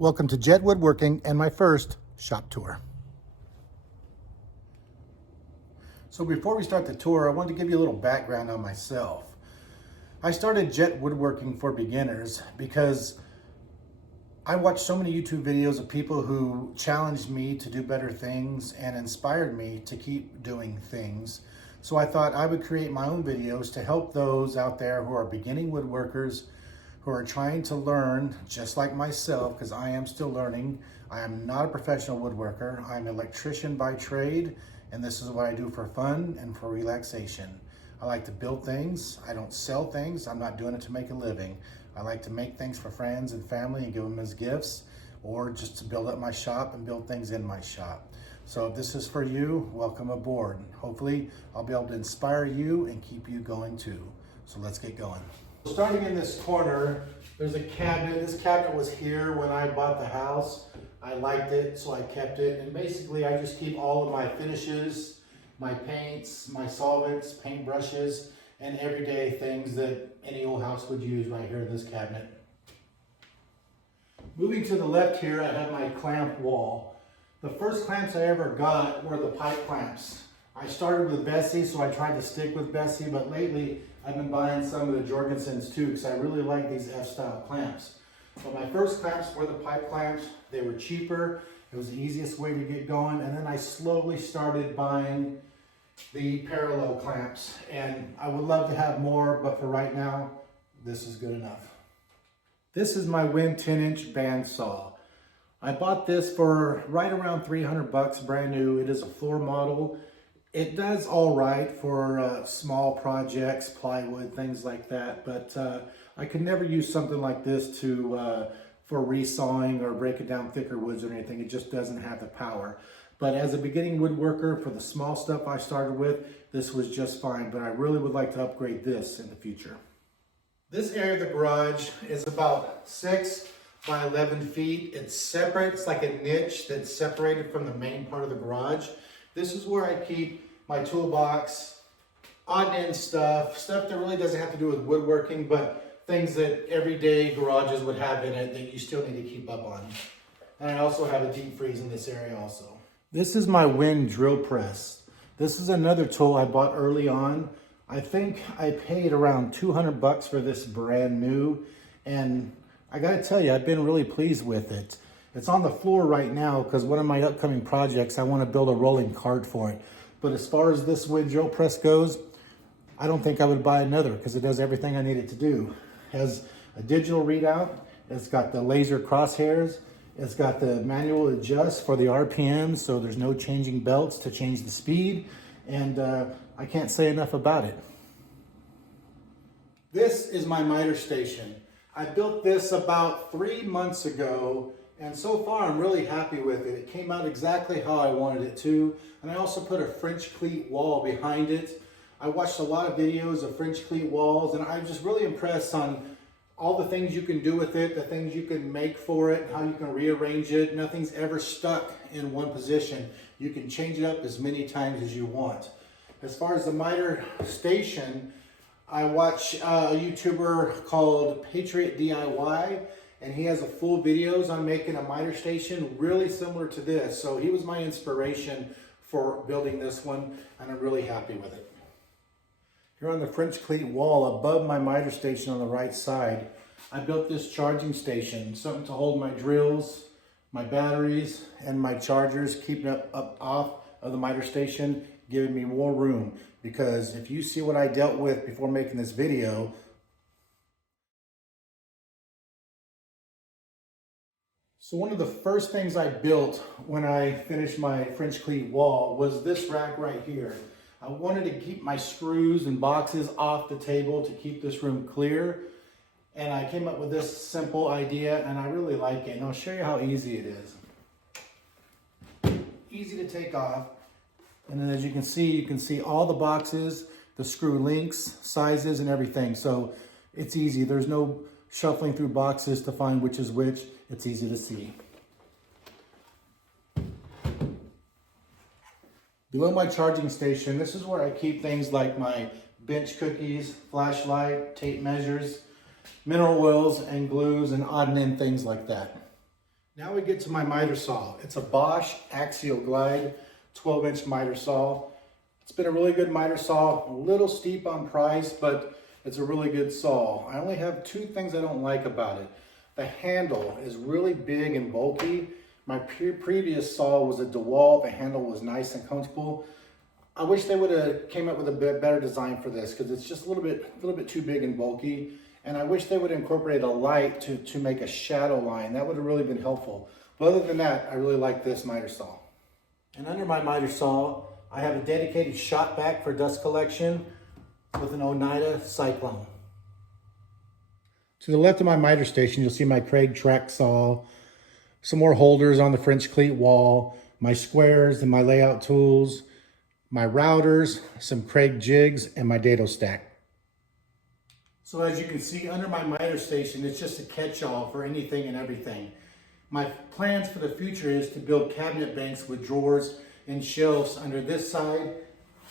Welcome to Jet Woodworking and my first shop tour. So before we start the tour, I wanted to give you a little background on myself. I started Jet Woodworking for beginners because I watched so many YouTube videos of people who challenged me to do better things and inspired me to keep doing things. So I thought I would create my own videos to help those out there who are beginning woodworkers, who are trying to learn, just like myself, because I am still learning. I am not a professional woodworker. I'm an electrician by trade, and this is what I do for fun and for relaxation. I like to build things. I don't sell things. I'm not doing it to make a living. I like to make things for friends and family and give them as gifts, or just to build up my shop and build things in my shop. So if this is for you, welcome aboard. Hopefully, I'll be able to inspire you and keep you going too. So let's get going. Starting in this corner, there's a cabinet. This cabinet was here when I bought the house. I liked it, so I kept it. And basically, I just keep all of my finishes, my paints, my solvents, paint brushes, and everyday things that any old house would use right here in this cabinet. Moving to the left here, I have my clamp wall. The first clamps I ever got were the pipe clamps. I started with Bessie, so I tried to stick with Bessie, but lately I've been buying some of the Jorgensen's too, because I really like these F-style clamps. But my first clamps were the pipe clamps. They were cheaper. It was the easiest way to get going. And then I slowly started buying the parallel clamps. And I would love to have more, but for right now, this is good enough. This is my Win 10-inch bandsaw. I bought this for right around 300 bucks, brand new. It is a floor model. It does all right for small projects, plywood, things like that, but I could never use something like this for resawing or breaking down thicker woods or anything. It just doesn't have the power. But as a beginning woodworker, for the small stuff I started with, this was just fine, but I really would like to upgrade this in the future. This area of the garage is about 6 by 11 feet. It's separate. It's like a niche that's separated from the main part of the garage. This is where I keep my toolbox, odd end stuff that really doesn't have to do with woodworking, but things that everyday garages would have in it that you still need to keep up on. And I also have a deep freeze in this area also. This is my Win drill press. This is another tool I bought early on. I think I paid around 200 bucks for this brand new, and I gotta tell you, I've been really pleased with it. It's on the floor right now because one of my upcoming projects, I want to build a rolling cart for it. But as far as this Wood drill press goes, I don't think I would buy another because it does everything I need it to do. It has a digital readout. It's got the laser crosshairs. It's got the manual adjust for the RPMs, so there's no changing belts to change the speed. And I can't say enough about it. This is my miter station. I built this about 3 months ago. And so far, I'm really happy with it. It came out exactly how I wanted it to. And I also put a French cleat wall behind it. I watched a lot of videos of French cleat walls, and I'm just really impressed on all the things you can do with it, the things you can make for it, how you can rearrange it. Nothing's ever stuck in one position. You can change it up as many times as you want. As far as the miter station, I watch a YouTuber called Patriot DIY. And he has a full videos on making a miter station really similar to this. So he was my inspiration for building this one, and I'm really happy with it. Here on the French cleat wall above my miter station on the right side, I built this charging station, something to hold my drills, my batteries, and my chargers, keeping it up off of the miter station, giving me more room. Because if you see what I dealt with before making this video, so one of the first things I built when I finished my French cleat wall was this rack right here. I wanted to keep my screws and boxes off the table to keep this room clear. And I came up with this simple idea, and I really like it. And I'll show you how easy it is. Easy to take off. And then as you can see all the boxes, the screw links, sizes, and everything. So it's easy. There's no shuffling through boxes to find which is which. It's easy to see. Below my charging station, this is where I keep things like my bench cookies, flashlight, tape measures, mineral oils and glues and odd and end things like that. Now we get to my miter saw. It's a Bosch Axial Glide 12-inch miter saw. It's been a really good miter saw, a little steep on price, but it's a really good saw. I only have two things I don't like about it. The handle is really big and bulky. My previous saw was a DeWalt. The handle was nice and comfortable. I wish they would have came up with a bit better design for this because it's just a little bit too big and bulky. And I wish they would incorporate a light to make a shadow line. That would have really been helpful. But other than that, I really like this miter saw. And under my miter saw, I have a dedicated shop vac for dust collection with an Oneida Cyclone. To the left of my miter station, you'll see my Craig track saw, some more holders on the French cleat wall, my squares and my layout tools, my routers, some Craig jigs, and my dado stack. So as you can see under my miter station, it's just a catch-all for anything and everything. My plans for the future is to build cabinet banks with drawers and shelves under this side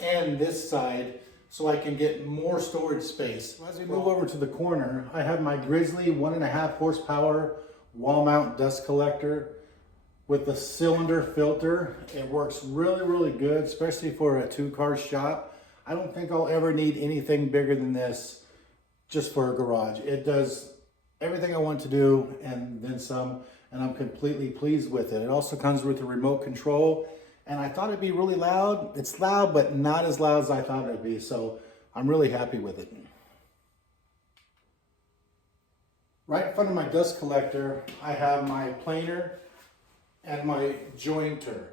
and this side so I can get more storage space. So as we move over to the corner, I have my Grizzly 1.5 horsepower wall mount dust collector with the cylinder filter. It works really, really good, especially for a 2-car shop. I don't think I'll ever need anything bigger than this just for a garage. It does everything I want to do and then some, and I'm completely pleased with it. It also comes with a remote control, and I thought it'd be really loud. It's loud, but not as loud as I thought it'd be, so I'm really happy with it. Right in front of my dust collector, I have my planer and my jointer.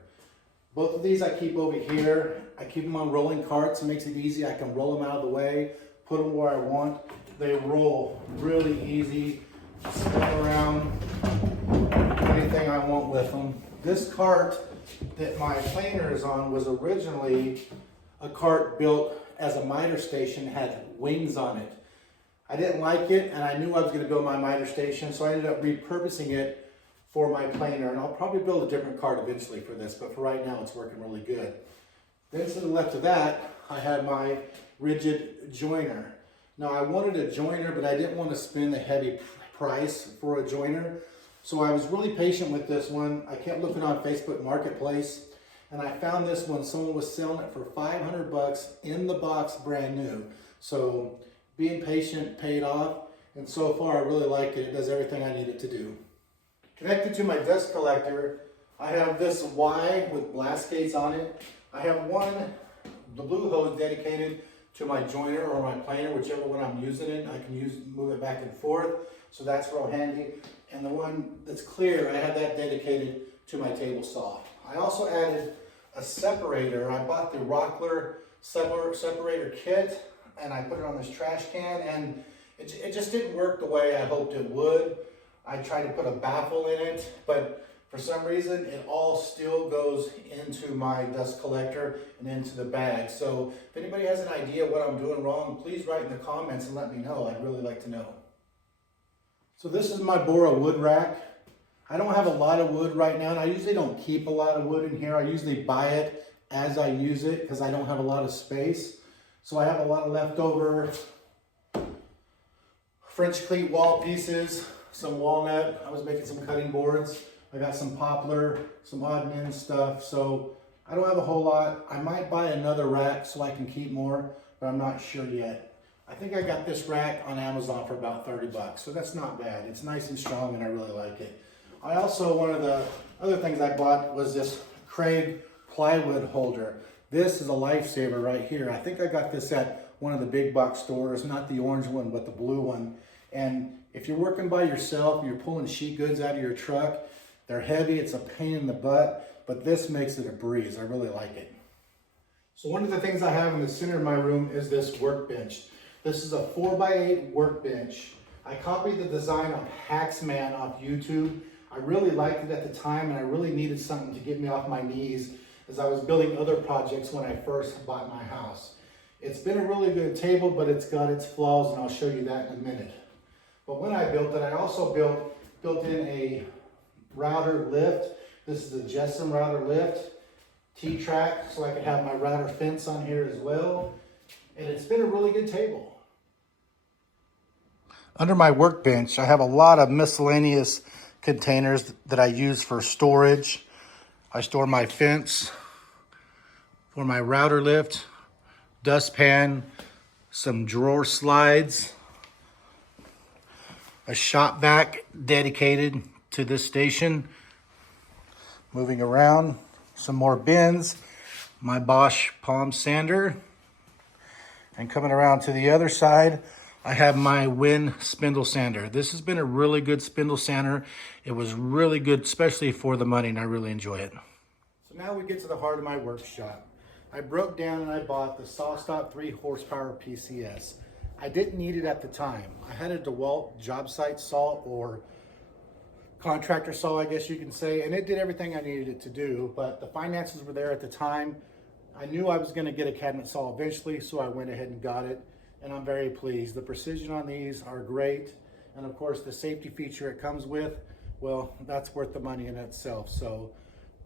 Both of these I keep over here. I keep them on rolling carts. It makes it easy. I can roll them out of the way, put them where I want. They roll really easy, spin around, anything I want with them. This cart that my planer is on was originally a cart built as a miter station, had wings on it. I didn't like it, and I knew I was going to build my miter station, so I ended up repurposing it for my planer, and I'll probably build a different cart eventually for this, but for right now it's working really good. Then to the left of that, I have my rigid joiner. Now I wanted a joiner, but I didn't want to spend a heavy price for a joiner, so I was really patient with this one. I kept looking on Facebook Marketplace, and I found this one. Someone was selling it for 500 bucks in the box, brand new. So being patient paid off, and so far I really like it. It does everything I need it to do. Connected to my dust collector, I have this Y with blast gates on it. I have the blue hose dedicated to my joiner or my planer, whichever one I'm using it. I can move it back and forth, so that's real handy. And the one that's clear, I have that dedicated to my table saw. I also added a separator. I bought the Rockler separator kit, and I put it on this trash can, and it just didn't work the way I hoped it would. I tried to put a baffle in it, but for some reason, it all still goes into my dust collector and into the bag. So if anybody has an idea what I'm doing wrong, please write in the comments and let me know. I'd really like to know. So this is my Bora wood rack. I don't have a lot of wood right now, and I usually don't keep a lot of wood in here. I usually buy it as I use it because I don't have a lot of space. So I have a lot of leftover French cleat wall pieces, some walnut. I was making some cutting boards. I got some poplar, some odd and end stuff. So I don't have a whole lot. I might buy another rack so I can keep more, but I'm not sure yet. I think I got this rack on Amazon for about 30 bucks, so that's not bad. It's nice and strong, and I really like it. I also, one of the other things I bought was this Craig plywood holder. This is a lifesaver right here. I think I got this at one of the big box stores, not the orange one, but the blue one. And if you're working by yourself, you're pulling sheet goods out of your truck, they're heavy, it's a pain in the butt, but this makes it a breeze. I really like it. So one of the things I have in the center of my room is this workbench. This is a 4x8 workbench. I copied the design of Hacksman off YouTube. I really liked it at the time, and I really needed something to get me off my knees as I was building other projects when I first bought my house. It's been a really good table, but it's got its flaws, and I'll show you that in a minute. But when I built it, I also built in a router lift. This is a Jessen router lift, T-track, so I could have my router fence on here as well. And it's been a really good table. Under my workbench, I have a lot of miscellaneous containers that I use for storage. I store my fence for my router lift, dustpan, some drawer slides, a shop vac dedicated to this station. Moving around, some more bins, my Bosch palm sander, and coming around to the other side, I have my Win spindle sander. This has been a really good spindle sander. It was really good, especially for the money, and I really enjoy it. So now we get to the heart of my workshop. I broke down and I bought the SawStop 3 horsepower PCS. I didn't need it at the time. I had a DeWalt job site saw, or contractor saw, I guess you can say, and it did everything I needed it to do, but the finances were there at the time. I knew I was going to get a cabinet saw eventually, so I went ahead and got it, and I'm very pleased. The precision on these are great, and of course the safety feature it comes with, well, that's worth the money in itself. So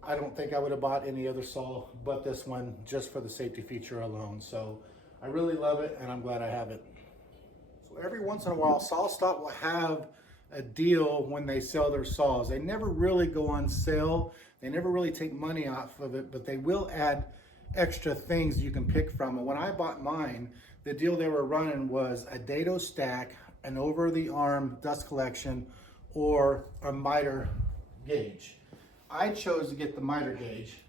I don't think I would have bought any other saw but this one just for the safety feature alone. So I really love it, and I'm glad I have it. So every once in a while, SawStop will have a deal when they sell their saws. They never really go on sale. They never really take money off of it, but they will add extra things you can pick from. And when I bought mine, the deal they were running was a dado stack, an over-the-arm dust collection, or a miter gauge. I chose to get the miter gauge,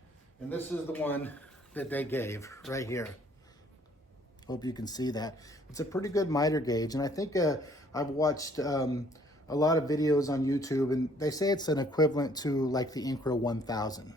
and this is the one that they gave right here. Hope you can see that. It's a pretty good miter gauge, and I think I've watched a lot of videos on YouTube, and they say it's an equivalent to like the Incro 1000.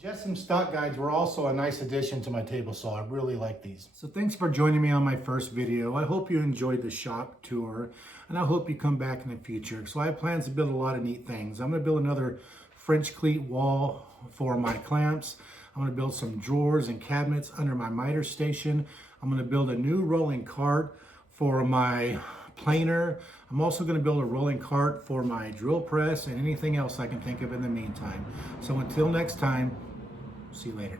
Just some stock guides were also a nice addition to my table saw. I really like these. So thanks for joining me on my first video. I hope you enjoyed the shop tour, and I hope you come back in the future. So I have plans to build a lot of neat things. I'm gonna build another French cleat wall for my clamps. I'm gonna build some drawers and cabinets under my miter station. I'm gonna build a new rolling cart for my planer. I'm also going to build a rolling cart for my drill press and anything else I can think of in the meantime. So until next time, see you later.